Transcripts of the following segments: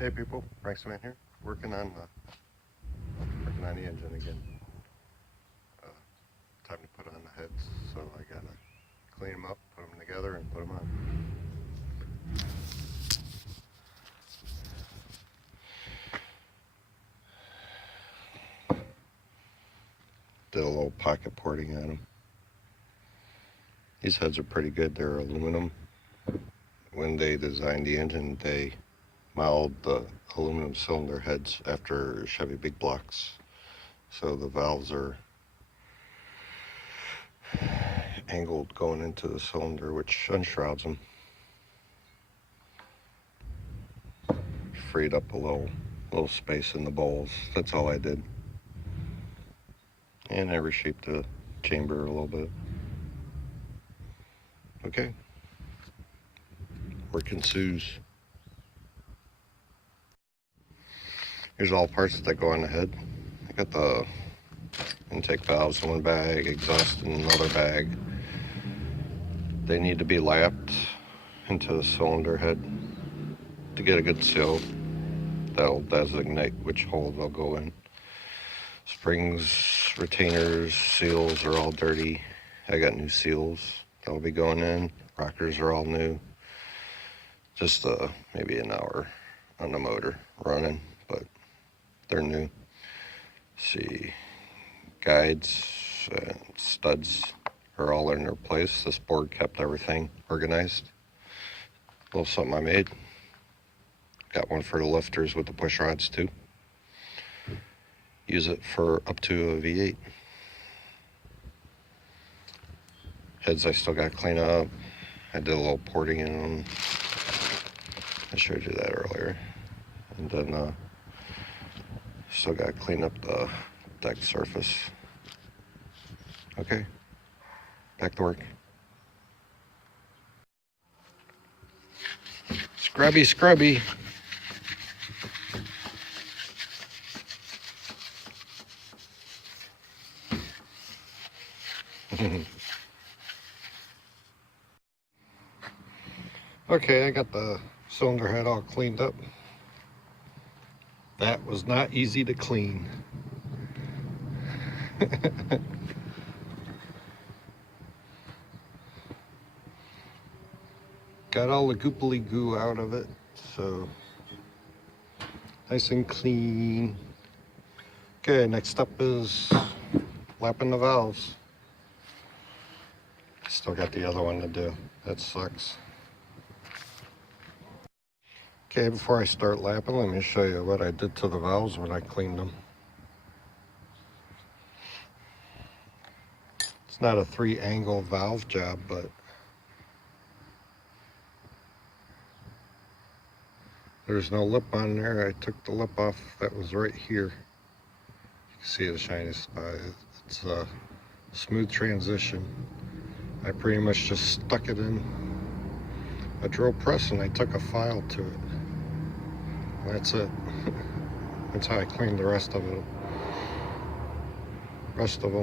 Hey people, Frank Cement here, working on the engine again. Uh, Time to put on the heads, so I gotta clean them up, put them together, and put them on. Did a little pocket porting on them. These heads are pretty good. They're aluminum. When they designed the engine, they modeled the aluminum cylinder heads after Chevy big blocks, so the valves are angled going into the cylinder, which unshrouds them. Freed up a little space in the bowls. That's all I did. And I reshaped the chamber a little bit. Okay. Work ensues. Here's all parts that go on the head. I got the intake valves in one bag, exhaust in another bag. They need to be lapped into the cylinder head to get a good seal. That'll designate which hole they'll go in. Springs, retainers, seals are all dirty. I got new seals that'll be going in. Rockers are all new. Just maybe an hour on the motor running, but they're new. See, guides and studs are all in their place. This board kept everything organized. A little something I made. Got one for the lifters with the push rods too. Use it for up to a V8. Heads I still got to clean up. I did a little porting in them. I showed you that earlier. And then still got to clean up the deck surface. Okay, back to work. Scrubby, scrubby. Okay, I got the cylinder head all cleaned up. That was not easy to clean. Got all the goopily goo out of it, so nice and clean. Okay, next up is lapping the valves. Still got the other one to do. That sucks. Okay, before I start lapping, let me show you what I did to the valves when I cleaned them. It's not a 3-angle valve job, but there's no lip on there. I took the lip off that was right here. You can see the shiny spot. It's a smooth transition. I pretty much just stuck it in a drill press and I took a file to it. That's it. That's how I cleaned the rest of them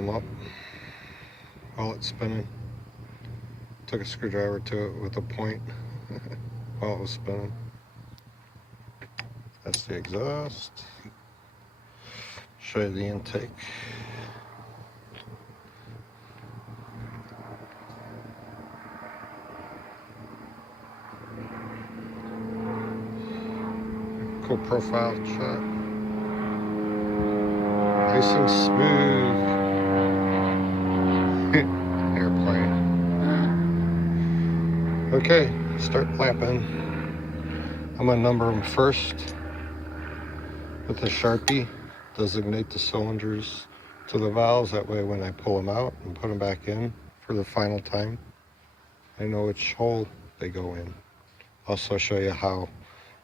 up while it's spinning. Took a screwdriver to it with a point while it was spinning. That's the exhaust. Show you the intake. Cool profile shot. Nice and smooth. Airplane. Okay, start lapping. I'm gonna number them first with a Sharpie. Designate the cylinders to the valves. That way when I pull them out and put them back in for the final time, I know which hole they go in. Also show you how,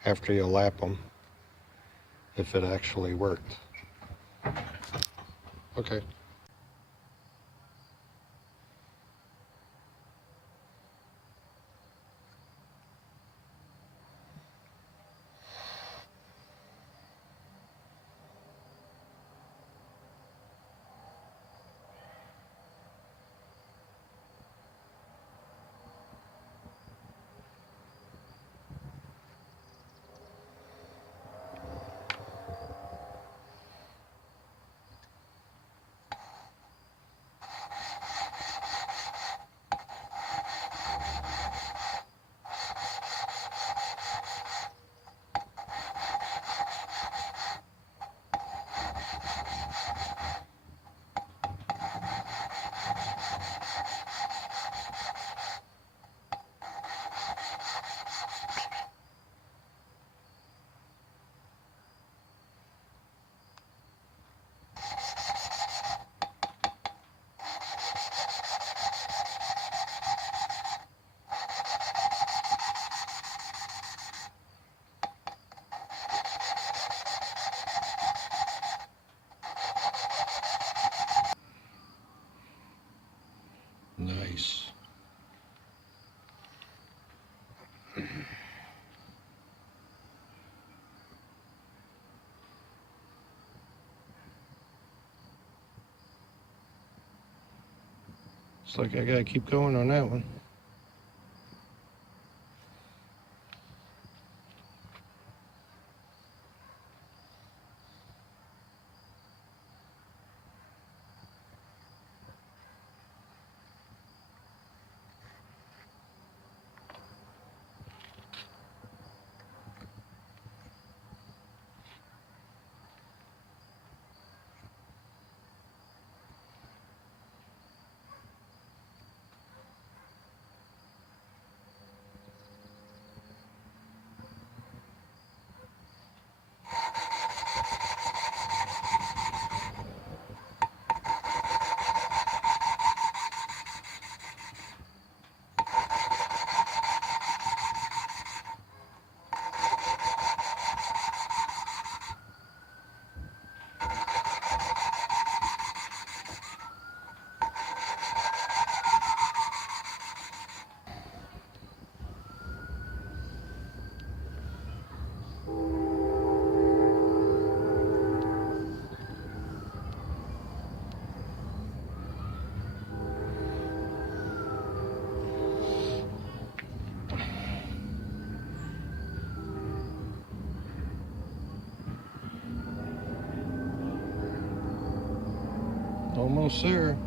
after you lap them, if it actually worked. Okay. Looks like I gotta keep going on that one. Almost there.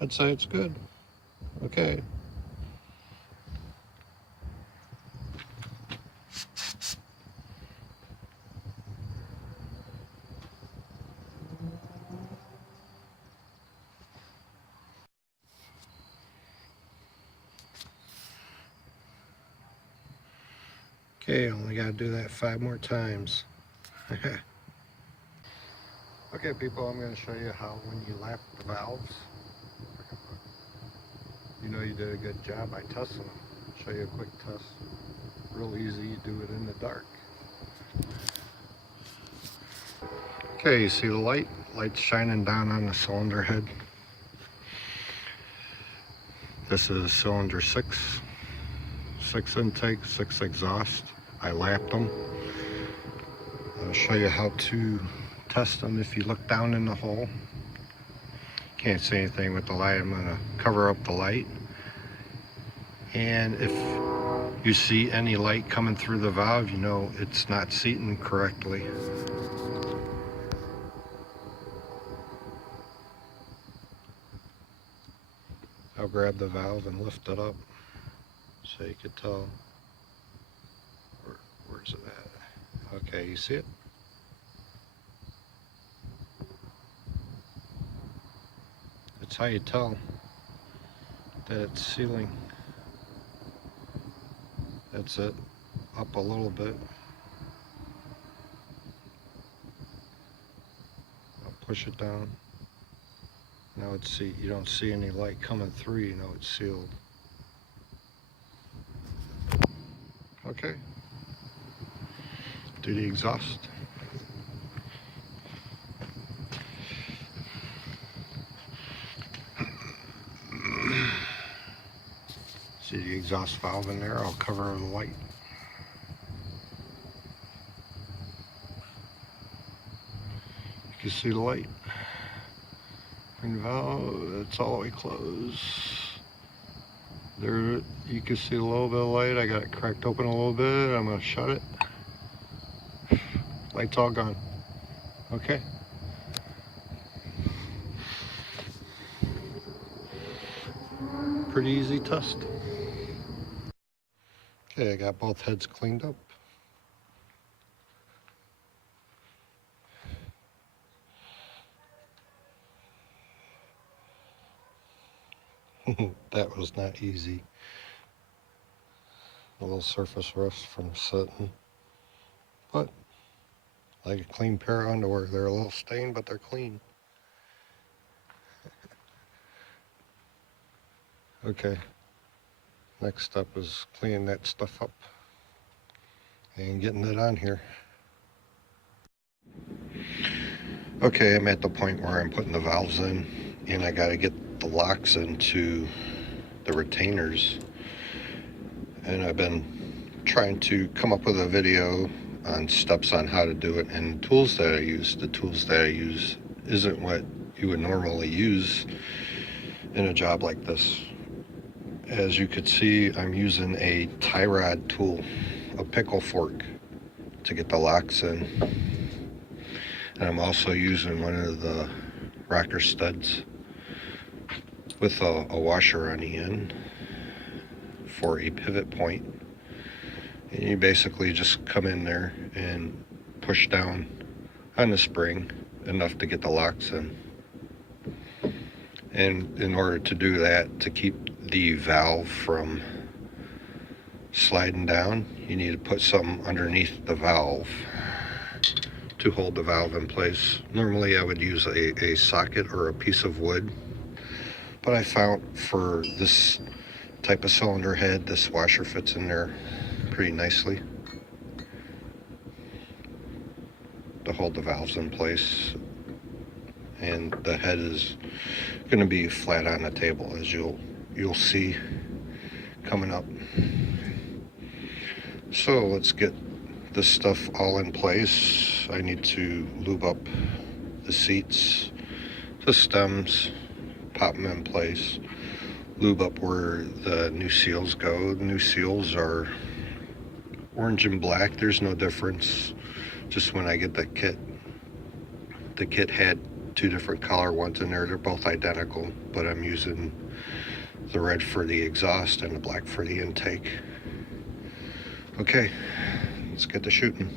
I'd say it's good. Okay. Okay, only gotta do that 5 more times. Okay, people, I'm gonna show you how when you lap the valves, you know you did a good job by testing them. I'll show you a quick test. Real easy, you do it in the dark. Okay, you see the light? Light's shining down on the cylinder head. This is cylinder 6. 6 intake, 6 exhaust. I lapped them. I'll show you how to test them if you look down in the hole. Can't see anything with the light. I'm gonna cover up the light. And if you see any light coming through the valve, you know it's not seating correctly. I'll grab the valve and lift it up so you can tell. Where's it at? Okay, you see it? That's how you tell that it's sealing. That's it. Up a little bit. I'll push it down. Now it's you don't see any light coming through, you know it's sealed. Okay. Do the exhaust. See the exhaust valve in there? I'll cover the light. You can see the light. And valve, it's all the way closed. There, you can see a little bit of light. I got it cracked open a little bit. I'm gonna shut it. Light's all gone. Okay. Pretty easy test. Okay, I got both heads cleaned up. That was not easy. A little surface rust from sitting. But like a clean pair of underwear. They're a little stained, but they're clean. Okay, next step is cleaning that stuff up and getting it on here. Okay, I'm at the point where I'm putting the valves in, and I got to get the locks into the retainers. And I've been trying to come up with a video on steps on how to do it and tools that I use. The tools that I use isn't what you would normally use in a job like this. As you could see, I'm using a tie rod tool, a pickle fork, to get the locks in. And I'm also using one of the rocker studs with a washer on the end for a pivot point. And you basically just come in there and push down on the spring enough to get the locks in. And in order to do that, to keep the valve from sliding down, you need to put something underneath the valve to hold the valve in place. Normally I would use a socket or a piece of wood, but I found for this type of cylinder head, this washer fits in there pretty nicely to hold the valves in place. And the head is going to be flat on the table, as you'll see coming up. So let's get this stuff all in place. I need to lube up the seats, the stems, pop them in place, lube up where the new seals go. The new seals are orange and black. There's no difference. Just when I get the kit had two different color ones in there. They're both identical, but I'm using the red for the exhaust and the black for the intake. Okay, let's get to shooting.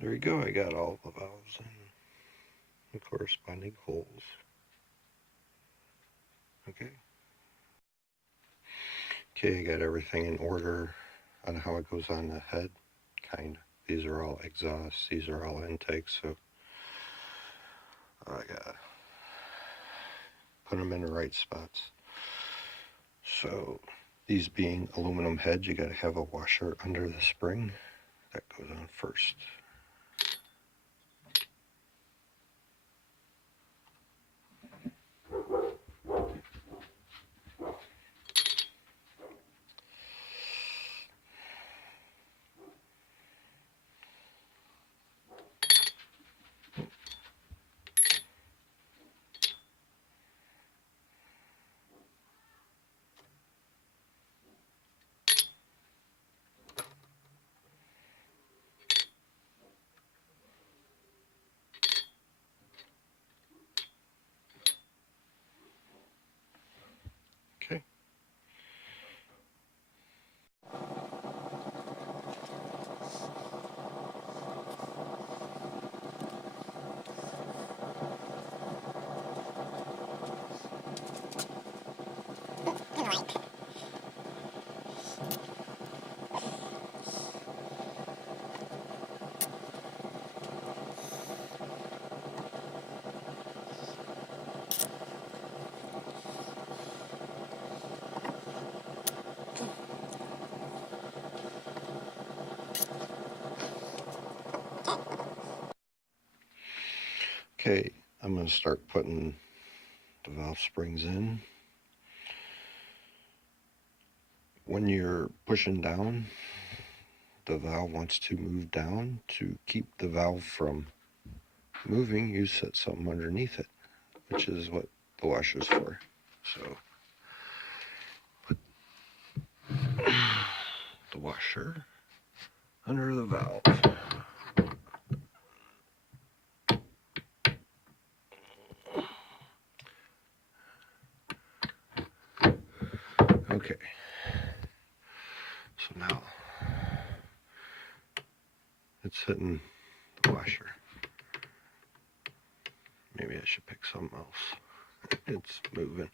There you go, I got all the valves in the corresponding holes. Okay, I got everything in order on how it goes on the head, kind of. These are all exhausts, these are all intakes, so I gotta put them in the right spots. So these being aluminum heads, you gotta have a washer under the spring. That goes on first. Okay, I'm going to start putting the valve springs in. When you're pushing down, the valve wants to move down. To keep the valve from moving, you set something underneath it, which is what the washer's for. So put the washer under the valve. Okay, so now it's hitting the washer. Maybe I should pick something else. It's moving.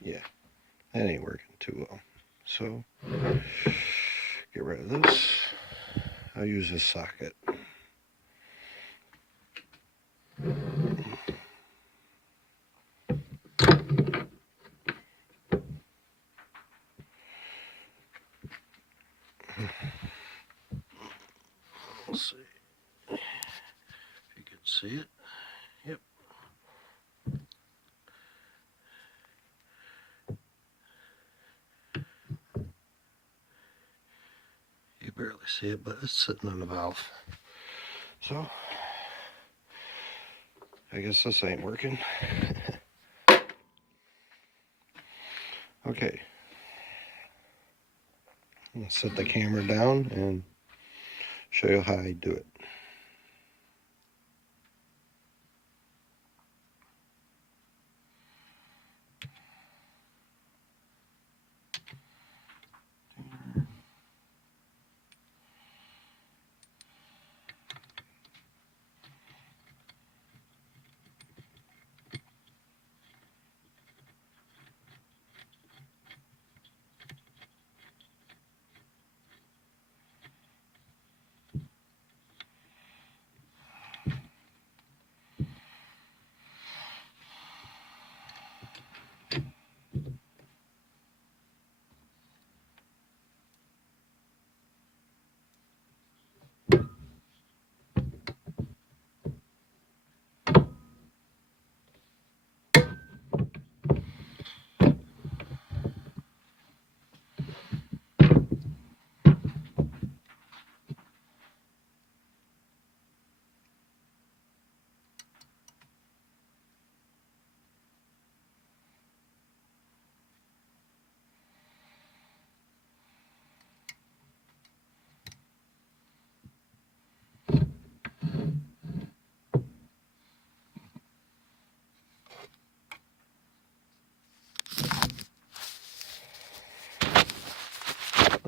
Yeah, that ain't working too well. So get rid of this. I'll use this socket. Let's see if you can see it. Yep. You barely see it, but it's sitting on the valve. So I guess this ain't working. Okay. I'm gonna set the camera down and show you how I do it.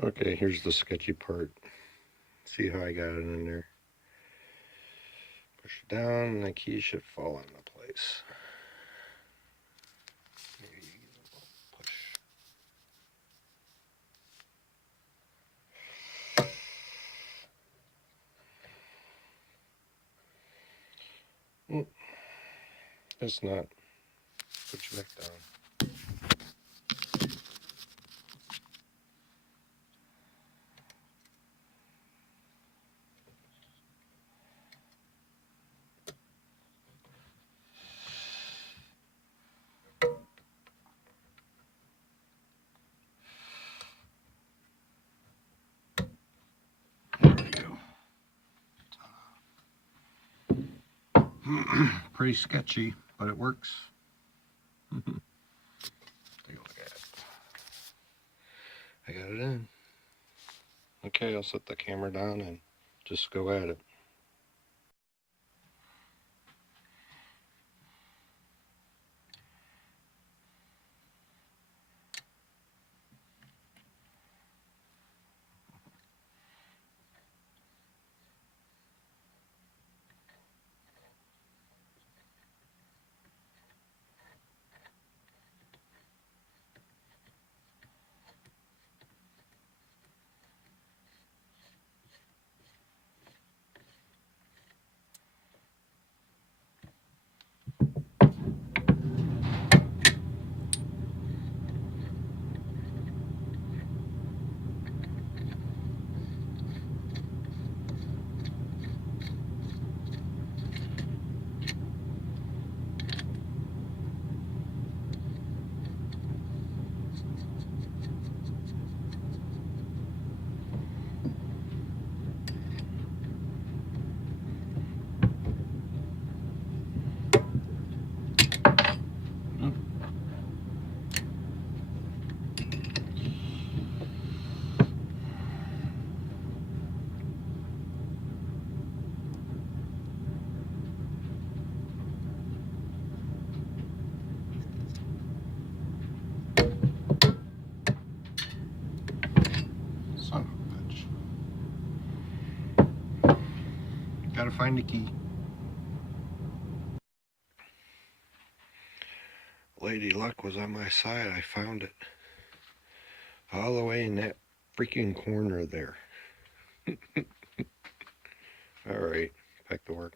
Okay, here's the sketchy part. See how I got it in there. Push it down and the key should fall into place. Push. It's not. Put you back down. There we go. Pretty sketchy, but it works. Take a look at it. I got it in. Okay, I'll set the camera down and just go at it. find the key. Lady Luck was on my side. I found it. All the way in that freaking corner there. Alright, back to work.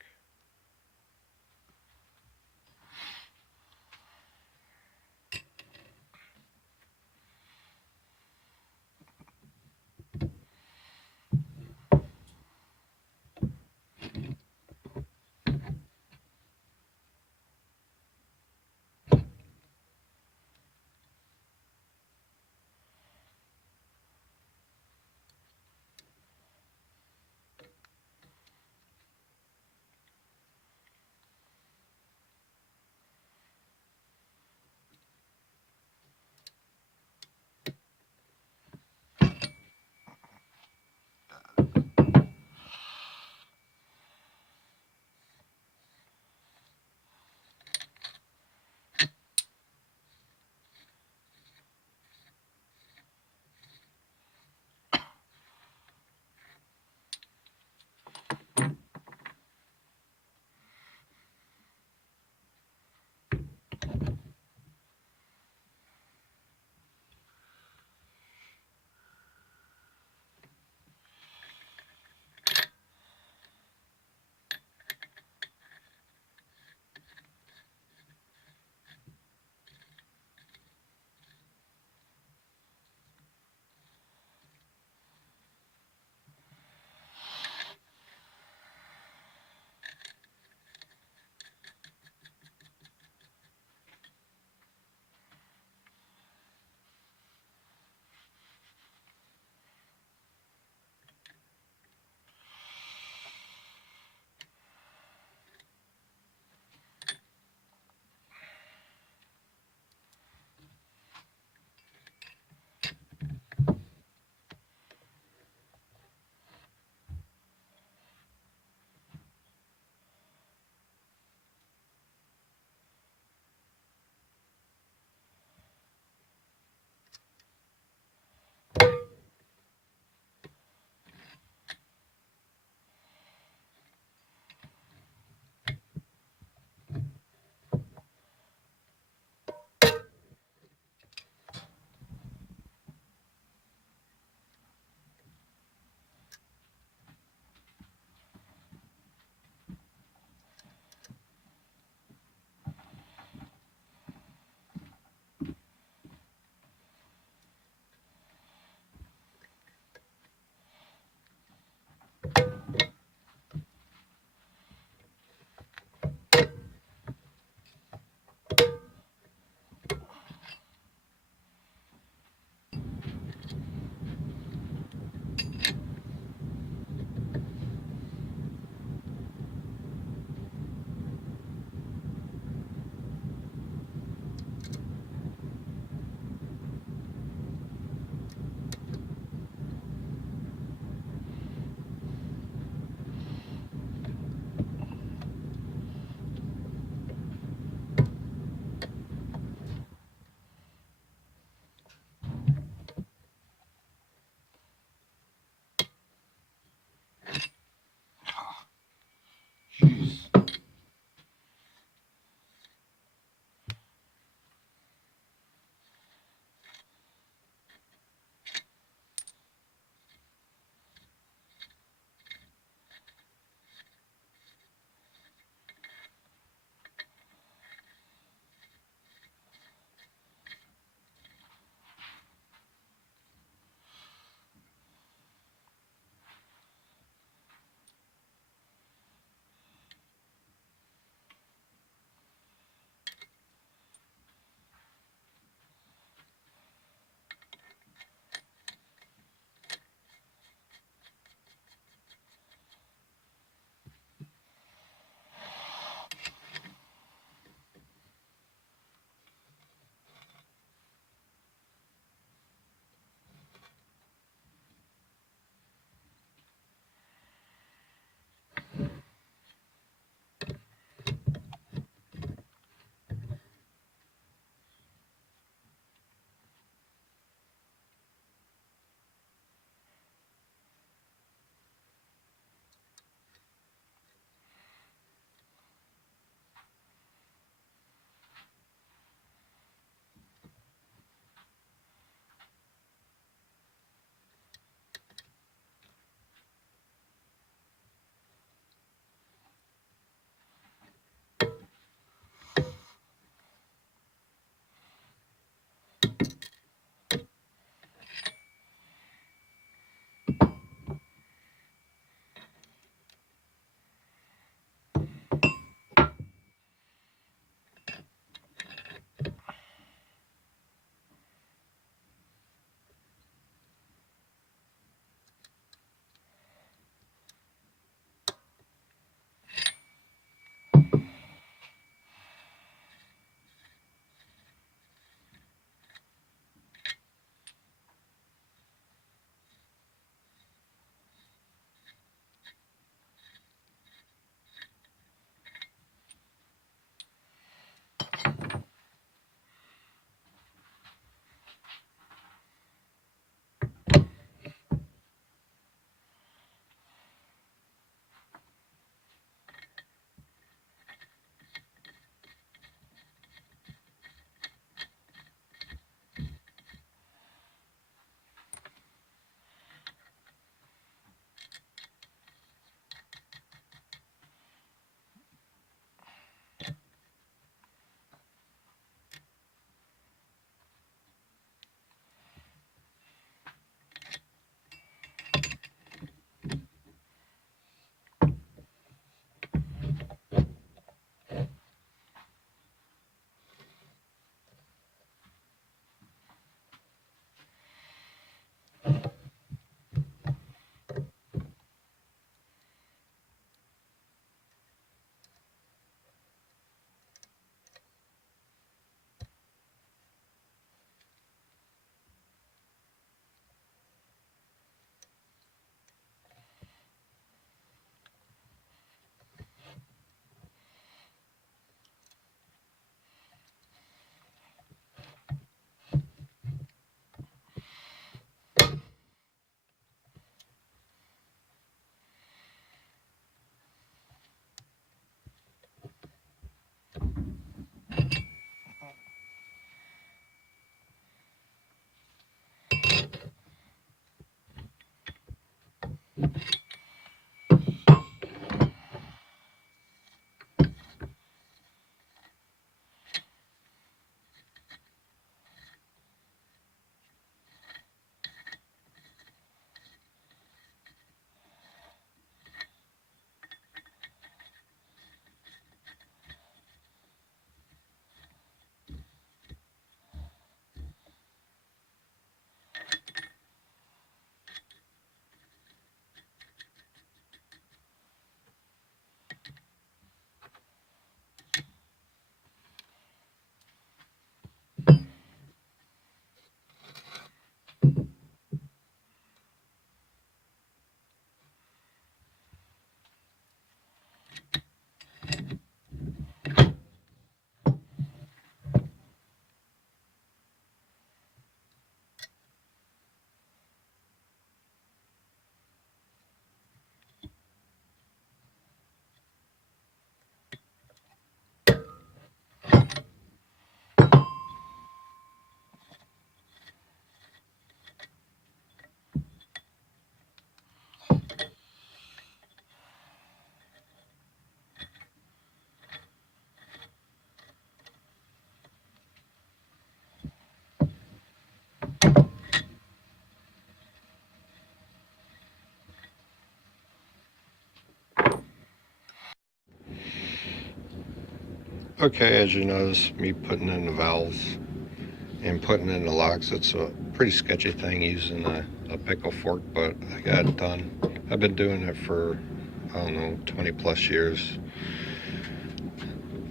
Okay, as you notice, me putting in the valves and putting in the locks, it's a pretty sketchy thing using a pickle fork, but I got it done. I've been doing it for, I don't know, 20 plus years.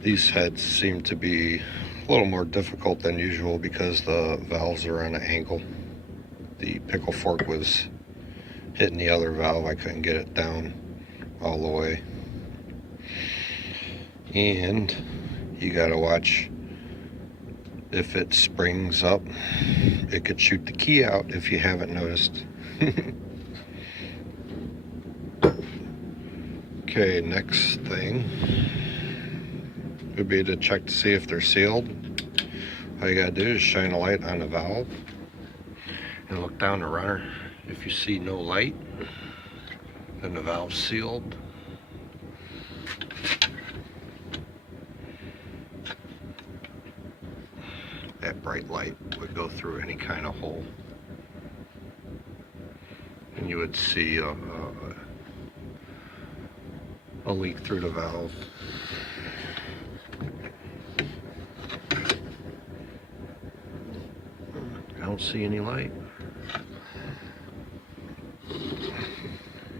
These heads seem to be a little more difficult than usual because the valves are on an angle. The pickle fork was hitting the other valve. I couldn't get it down all the way. And you gotta watch, if it springs up, it could shoot the key out if you haven't noticed. Okay, next thing would be to check to see if they're sealed. All you gotta do is shine a light on the valve and look down the runner. If you see no light, then the valve's sealed. that bright light would go through any kind of hole. And you would see a leak through the valve. I don't see any light.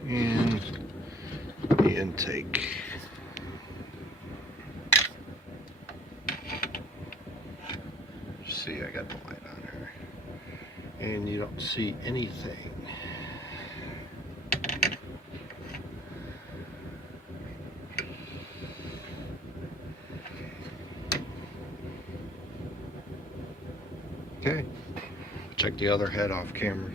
And the intake. See, I got the light on there. And you don't see anything. Okay, check the other head off camera.